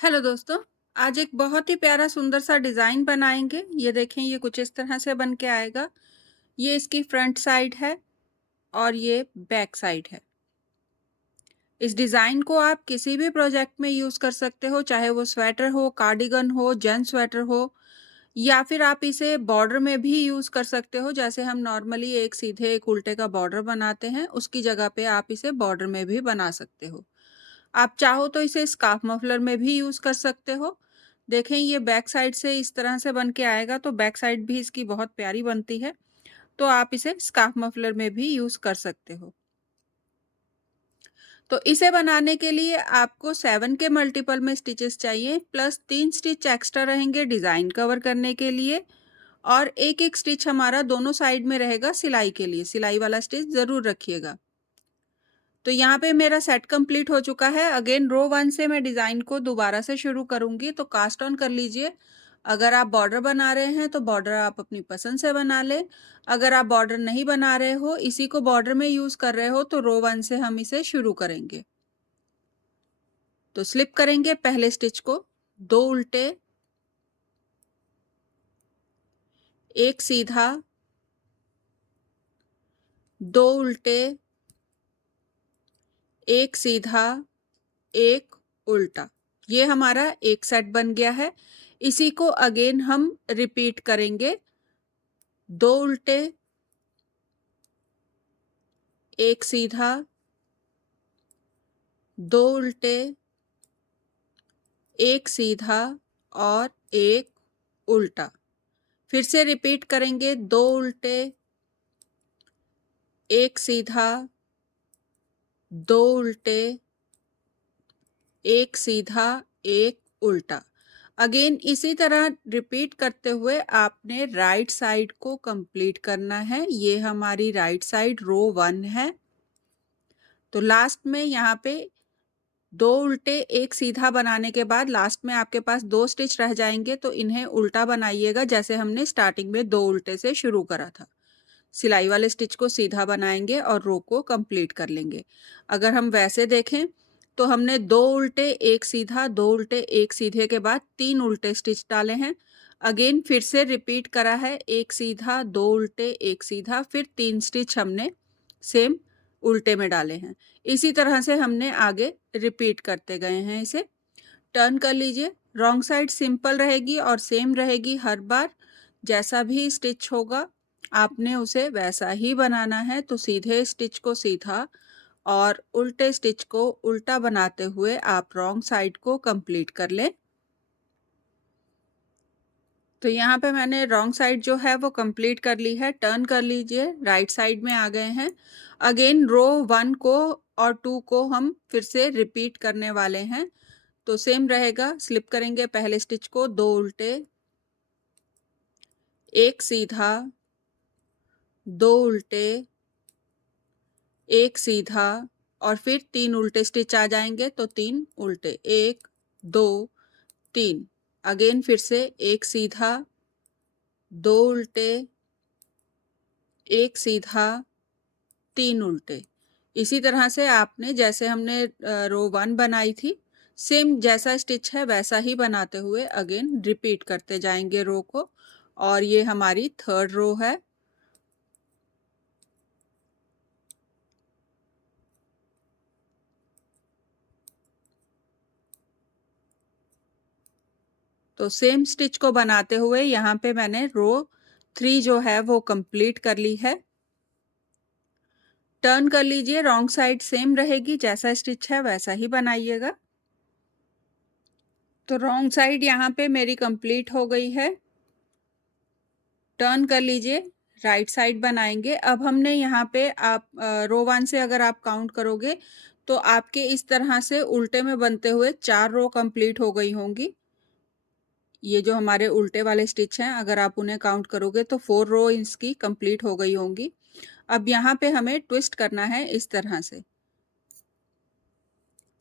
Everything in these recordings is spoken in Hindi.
हेलो दोस्तों, आज एक बहुत ही प्यारा सुंदर सा डिज़ाइन बनाएँगे। ये देखें, ये कुछ इस तरह से बन के आएगा। ये इसकी फ्रंट साइड है और ये बैक साइड है। इस डिज़ाइन को आप किसी भी प्रोजेक्ट में यूज़ कर सकते हो, चाहे वो स्वेटर हो, कार्डिगन हो, जेंट्स स्वेटर हो या फिर आप इसे बॉर्डर में भी यूज़ कर सकते हो। जैसे हम नॉर्मली एक सीधे एक उल्टे का बॉर्डर बनाते हैं, उसकी जगह पे आप इसे बॉर्डर में भी बना सकते हो। आप चाहो तो इसे स्कार्फ मफलर में भी यूज़ कर सकते हो। देखें, ये बैक साइड से इस तरह से बन के आएगा, तो बैक साइड भी इसकी बहुत प्यारी बनती है। तो आप इसे स्कार्फ मफलर में भी यूज़ कर सकते हो। तो इसे बनाने के लिए आपको 7 के मल्टीपल में स्टिचेस चाहिए, प्लस 3 स्टिच एक्स्ट्रा रहेंगे डिज़ाइन कवर करने के लिए और एक-एक स्टिच हमारा दोनों साइड में रहेगा सिलाई के लिए। सिलाई वाला स्टिच ज़रूर रखिएगा। तो यहाँ पे मेरा सेट कंप्लीट हो चुका है। अगेन रो 1 से मैं डिज़ाइन को दोबारा से शुरू करूँगी, तो कास्ट ऑन कर लीजिए। अगर आप बॉर्डर बना रहे हैं, तो बॉर्डर आप अपनी पसंद से बना लें। अगर आप बॉर्डर नहीं बना रहे हो, इसी को बॉर्डर में यूज़ कर रहे हो, तो रो 1 से हम इसे शुरू करेंगे। तो स्लिप करेंगे पहले स्टिच को, 2 उल्टे, 1 सीधा, 2 उल्टे, 1 सीधा, 1 उल्टा। ये हमारा एक सेट बन गया है। इसी को अगेन हम रिपीट करेंगे। 2 उल्टे, 1 सीधा, 2 उल्टे, 1 सीधा और 1 उल्टा। फिर से रिपीट करेंगे। 2 उल्टे, 1 सीधा, 2 उल्टे, 1 सीधा, 1 उल्टा। अगेन इसी तरह रिपीट करते हुए आपने राइट साइड को कंप्लीट करना है। ये हमारी राइट साइड रो 1 है। तो लास्ट में यहाँ पे 2 उल्टे 1 सीधा बनाने के बाद लास्ट में आपके पास 2 स्टिच रह जाएंगे, तो इन्हें उल्टा बनाइएगा, जैसे हमने स्टार्टिंग में 2 उल्टे से शुरू करा था। सिलाई वाले स्टिच को सीधा बनाएंगे और रो को कंप्लीट कर लेंगे। अगर हम वैसे देखें तो हमने 2 उल्टे 1 सीधा, 2 उल्टे 1 सीधे के बाद 3 उल्टे स्टिच डाले हैं। अगेन फिर से रिपीट करा है, 1 सीधा, 2 उल्टे 1 सीधा, फिर 3 स्टिच हमने सेम उल्टे में डाले हैं। इसी तरह से हमने आगे रिपीट करते गए हैं। इसे टर्न कर लीजिए। रॉन्ग साइड सिंपल रहेगी और सेम रहेगी हर बार। जैसा भी स्टिच होगा आपने उसे वैसा ही बनाना है। तो सीधे स्टिच को सीधा और उल्टे स्टिच को उल्टा बनाते हुए आप रॉन्ग साइड को कंप्लीट कर लें। तो यहाँ पे मैंने रॉन्ग साइड जो है वो कंप्लीट कर ली है। टर्न कर लीजिए, राइट साइड में आ गए हैं। अगेन रो 1 को और 2 को हम फिर से रिपीट करने वाले हैं। तो सेम रहेगा। स्लिप करेंगे पहले स्टिच को, 2 उल्टे, 1 सीधा, 2 उल्टे, 1 सीधा और फिर 3 उल्टे स्टिच आ जाएंगे, तो 3 उल्टे, 1 2 3। अगेन फिर से 1 सीधा, 2 उल्टे, 1 सीधा, 3 उल्टे। इसी तरह से आपने जैसे हमने रो 1 बनाई थी, सेम जैसा स्टिच है वैसा ही बनाते हुए अगेन रिपीट करते जाएंगे रो को। और ये हमारी थर्ड रो है। तो सेम स्टिच को बनाते हुए यहाँ पे मैंने रो 3 जो है वो कंप्लीट कर ली है। टर्न कर लीजिए, रॉन्ग साइड सेम रहेगी, जैसा स्टिच है वैसा ही बनाइएगा। तो रॉन्ग साइड यहाँ पे मेरी कंप्लीट हो गई है। टर्न कर लीजिए, राइट साइड बनाएंगे। अब हमने यहाँ पे आप रो 1 से अगर आप काउंट करोगे तो आपके इस तरह से उल्टे में बनते हुए 4 रो कंप्लीट हो गई होंगी। ये जो हमारे उल्टे वाले स्टिच हैं, अगर आप उन्हें काउंट करोगे तो 4 रो इसकी कंप्लीट हो गई होंगी। अब यहाँ पे हमें ट्विस्ट करना है इस तरह से।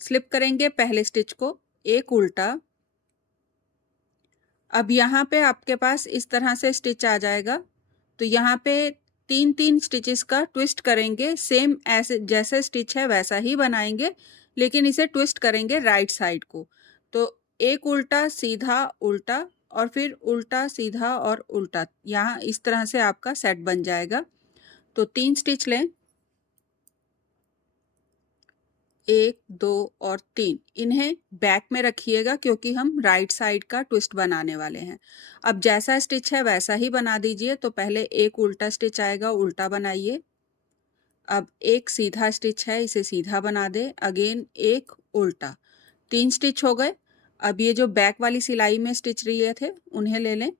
स्लिप करेंगे पहले स्टिच को, 1 उल्टा। अब यहाँ पे आपके पास इस तरह से स्टिच आ जाएगा। तो यहाँ पे 3-3 स्टिचेस का ट्विस्ट करेंगे। सेम ऐसे जैसे स्टिच है वैसा ही बनाएंगे, लेकिन इसे ट्विस्ट करेंगे राइट साइड को। तो एक उल्टा सीधा उल्टा और फिर उल्टा सीधा और उल्टा, यहाँ इस तरह से आपका सेट बन जाएगा। तो 3 स्टिच लें, 1 2 और 3, इन्हें बैक में रखिएगा क्योंकि हम राइट साइड का ट्विस्ट बनाने वाले हैं। अब जैसा स्टिच है वैसा ही बना दीजिए। तो पहले एक उल्टा स्टिच आएगा, उल्टा बनाइए। अब एक सीधा स्टिच है, इसे सीधा बना दें। अगेन एक उल्टा, 3 स्टिच हो गए। अब ये जो बैक वाली सिलाई में स्टिच लिए थे उन्हें ले लें।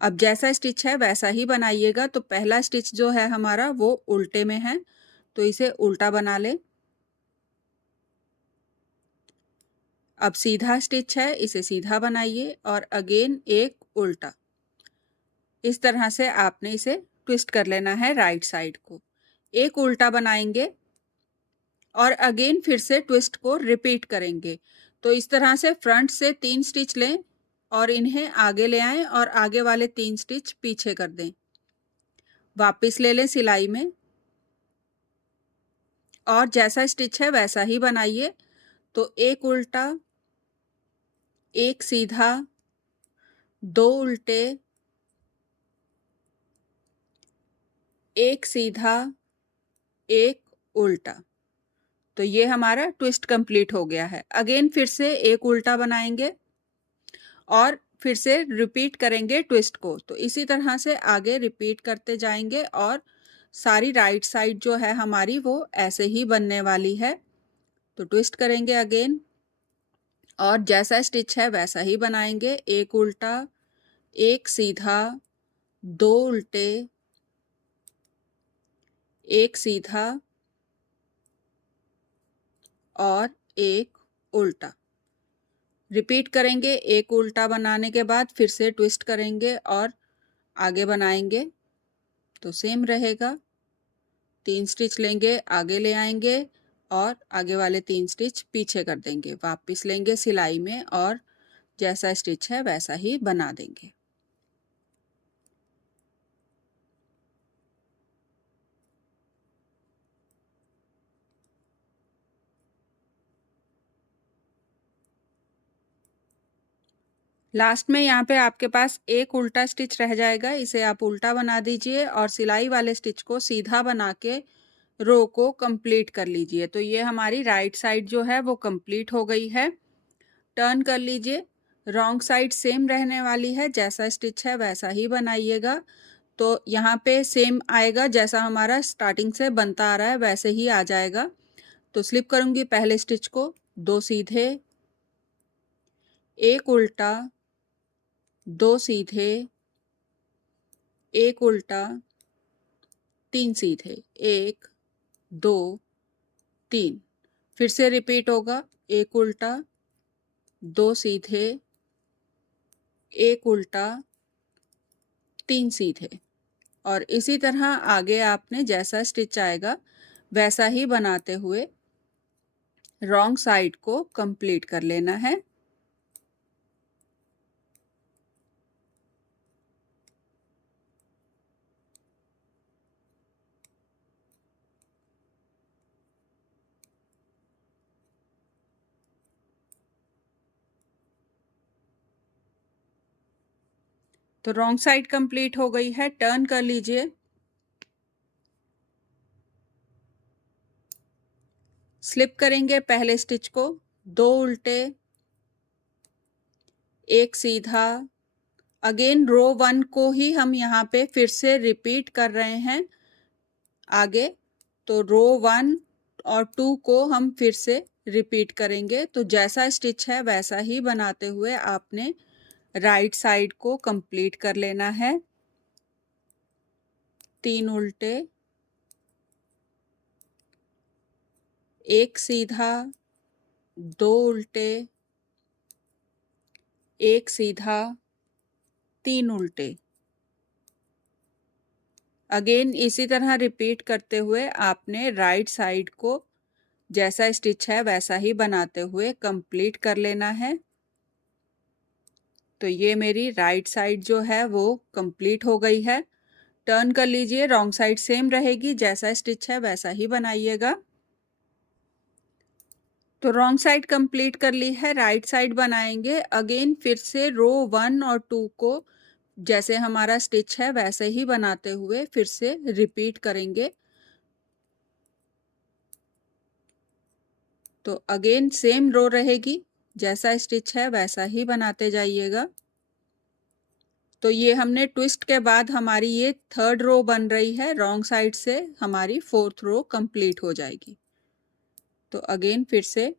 अब जैसा स्टिच है वैसा ही बनाइएगा। तो पहला स्टिच जो है हमारा वो उल्टे में है, तो इसे उल्टा बना लें। अब सीधा स्टिच है, इसे सीधा बनाइए और अगेन एक उल्टा। इस तरह से आपने इसे ट्विस्ट कर लेना है राइट साइड को। एक उल्टा बनाएंगे और अगेन फिर से ट्विस्ट को रिपीट करेंगे। तो इस तरह से फ्रंट से 3 स्टिच लें और इन्हें आगे ले आएं और आगे वाले 3 स्टिच पीछे कर दें। वापस ले लें सिलाई में और जैसा स्टिच है वैसा ही बनाइए। तो एक उल्टा, एक सीधा, 2 उल्टे, एक सीधा, एक उल्टा। तो ये हमारा ट्विस्ट कंप्लीट हो गया है। अगेन फिर से एक उल्टा बनाएंगे और फिर से रिपीट करेंगे ट्विस्ट को। तो इसी तरह से आगे रिपीट करते जाएंगे और सारी राइट साइड जो है हमारी वो ऐसे ही बनने वाली है। तो ट्विस्ट करेंगे अगेन और जैसा स्टिच है वैसा ही बनाएंगे। एक उल्टा, एक सीधा, 2 उल्टे, एक सीधा और एक उल्टा। रिपीट करेंगे। एक उल्टा बनाने के बाद फिर से ट्विस्ट करेंगे और आगे बनाएंगे। तो सेम रहेगा। 3 स्टिच लेंगे, आगे ले आएंगे और आगे वाले 3 स्टिच पीछे कर देंगे। वापस लेंगे सिलाई में और जैसा स्टिच है वैसा ही बना देंगे। लास्ट में यहाँ पे आपके पास एक उल्टा स्टिच रह जाएगा, इसे आप उल्टा बना दीजिए और सिलाई वाले स्टिच को सीधा बना के रो को कंप्लीट कर लीजिए। तो ये हमारी राइट साइड जो है वो कंप्लीट हो गई है। टर्न कर लीजिए। रॉन्ग साइड सेम रहने वाली है, जैसा स्टिच है वैसा ही बनाइएगा। तो यहाँ पे सेम आएगा, जैसा हमारा स्टार्टिंग से बनता आ रहा है वैसे ही आ जाएगा। तो स्लिप करूँगी पहले स्टिच को, 2 सीधे, एक उल्टा, 2 सीधे, एक उल्टा, 3 सीधे, 1 2 3। फिर से रिपीट होगा। एक उल्टा, 2 सीधे, एक उल्टा, 3 सीधे और इसी तरह आगे आपने जैसा स्टिच आएगा वैसा ही बनाते हुए रॉन्ग साइड को कंप्लीट कर लेना है। तो रॉन्ग साइड कंप्लीट हो गई है। टर्न कर लीजिए। स्लिप करेंगे पहले स्टिच को, 2 उल्टे, एक सीधा। अगेन रो 1 को ही हम यहाँ पे फिर से रिपीट कर रहे हैं आगे। तो रो 1 और 2 को हम फिर से रिपीट करेंगे। तो जैसा स्टिच है वैसा ही बनाते हुए आपने राइट साइड को कंप्लीट कर लेना है। 3 उल्टे, एक सीधा, 2 उल्टे, एक सीधा, 3 उल्टे। अगेन इसी तरह रिपीट करते हुए आपने राइट साइड को जैसा स्टिच है वैसा ही बनाते हुए कंप्लीट कर लेना है। तो ये मेरी राइट साइड जो है वो कंप्लीट हो गई है। टर्न कर लीजिए। रॉन्ग साइड सेम रहेगी, जैसा स्टिच है वैसा ही बनाइएगा। तो रॉन्ग साइड कंप्लीट कर ली है, राइट साइड बनाएंगे। अगेन फिर से रो 1 और 2 को जैसे हमारा स्टिच है वैसे ही बनाते हुए फिर से रिपीट करेंगे। तो अगेन सेम रो रहेगी, जैसा स्टिच है वैसा ही बनाते जाइएगा। तो ये हमने ट्विस्ट के बाद हमारी ये थर्ड रो बन रही है, रॉन्ग साइड से हमारी फोर्थ रो कंप्लीट हो जाएगी। तो अगेन फिर से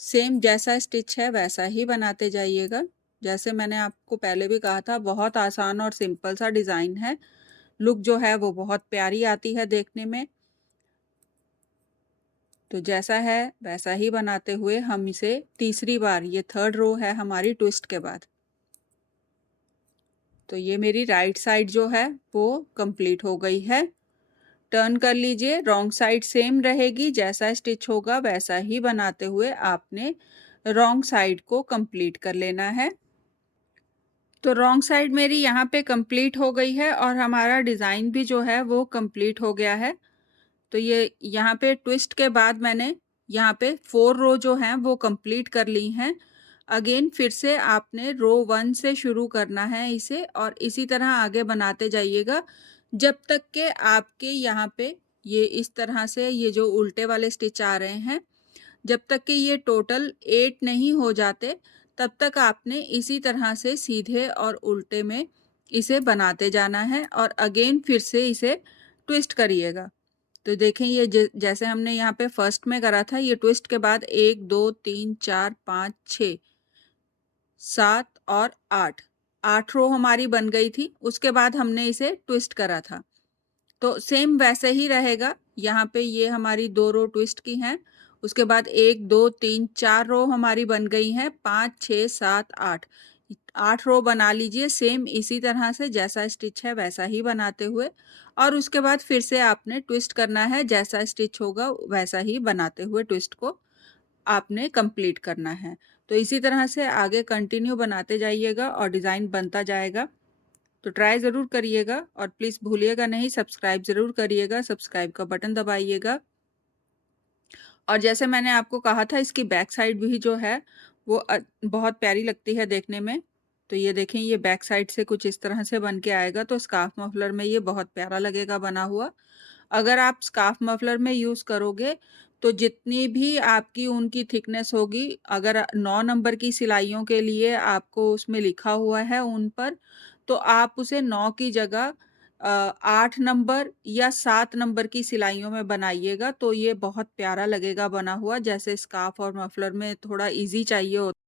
सेम जैसा स्टिच है वैसा ही बनाते जाइएगा। जैसे मैंने आपको पहले भी कहा था, बहुत आसान और सिंपल सा डिज़ाइन है। लुक जो है वो बहुत प्यारी आती है देखने में। तो जैसा है वैसा ही बनाते हुए हम इसे तीसरी बार, ये थर्ड रो है हमारी ट्विस्ट के बाद। तो ये मेरी राइट साइड जो है वो कंप्लीट हो गई है। टर्न कर लीजिए, रॉन्ग साइड सेम रहेगी, जैसा स्टिच होगा वैसा ही बनाते हुए आपने रॉन्ग साइड को कंप्लीट कर लेना है। तो रॉन्ग साइड मेरी यहाँ पे कंप्लीट हो गई है और हमारा डिज़ाइन भी जो है वो कंप्लीट हो गया है। तो ये यहाँ पे ट्विस्ट के बाद मैंने यहाँ पे 4 रो जो हैं वो कंप्लीट कर ली हैं। अगेन फिर से आपने रो 1 से शुरू करना है इसे और इसी तरह आगे बनाते जाइएगा जब तक कि आपके यहाँ पे ये इस तरह से ये जो उल्टे वाले स्टिच आ रहे हैं, जब तक कि ये टोटल 8 नहीं हो जाते तब तक आपने इसी तरह से सीधे और उल्टे में इसे बनाते जाना है और अगेन फिर से इसे ट्विस्ट करिएगा। तो देखें ये जैसे हमने यहाँ पे फर्स्ट में करा था, ये ट्विस्ट के बाद 1 2 3 4 5 6 7 और 8 रो हमारी बन गई थी। उसके बाद हमने इसे ट्विस्ट करा था। तो सेम वैसे ही रहेगा। यहाँ पे ये हमारी 2 रो ट्विस्ट की हैं। उसके बाद 1 2 3 4 रो हमारी बन गई हैं, 5 6 7 8 8 रो बना लीजिए सेम इसी तरह से, जैसा स्टिच है वैसा ही बनाते हुए। और उसके बाद फिर से आपने ट्विस्ट करना है, जैसा स्टिच होगा वैसा ही बनाते हुए ट्विस्ट को आपने कंप्लीट करना है। तो इसी तरह से आगे कंटिन्यू बनाते जाइएगा और डिज़ाइन बनता जाएगा। तो ट्राई ज़रूर करिएगा और प्लीज़ भूलिएगा नहीं, सब्सक्राइब ज़रूर करिएगा, सब्सक्राइब का बटन दबाइएगा। और जैसे मैंने आपको कहा था, इसकी बैक साइड भी जो है वो बहुत प्यारी लगती है देखने में। तो ये देखें, ये बैक साइड से कुछ इस तरह से बन के आएगा, तो स्कार्फ मफलर में ये बहुत प्यारा लगेगा बना हुआ। अगर आप स्कार्फ मफलर में यूज़ करोगे तो जितनी भी आपकी ऊन की थिकनेस होगी, अगर 9 नंबर की सिलाइयों के लिए आपको उसमें लिखा हुआ है ऊन पर, तो आप उसे 9 की जगह 8 नंबर या 7 नंबर की सिलाइयों में बनाइएगा, तो ये बहुत प्यारा लगेगा बना हुआ, जैसे स्कार्फ और मफलर में थोड़ा ईज़ी चाहिए होता।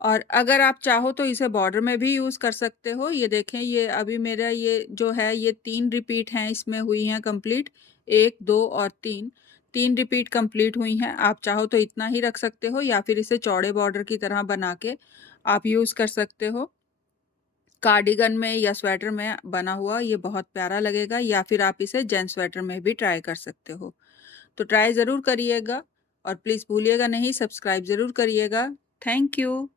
और अगर आप चाहो तो इसे बॉर्डर में भी यूज़ कर सकते हो। ये देखें, ये अभी मेरा ये जो है ये 3 रिपीट हैं इसमें हुई हैं कंप्लीट, 1 2 और 3 रिपीट कंप्लीट हुई हैं। आप चाहो तो इतना ही रख सकते हो या फिर इसे चौड़े बॉर्डर की तरह बना के आप यूज़ कर सकते हो। कार्डिगन में या स्वेटर में बना हुआ ये बहुत प्यारा लगेगा, या फिर आप इसे जेंट्स स्वेटर में भी ट्राई कर सकते हो। तो ट्राई ज़रूर करिएगा और प्लीज़ भूलिएगा नहीं, सब्सक्राइब ज़रूर करिएगा। Thank you.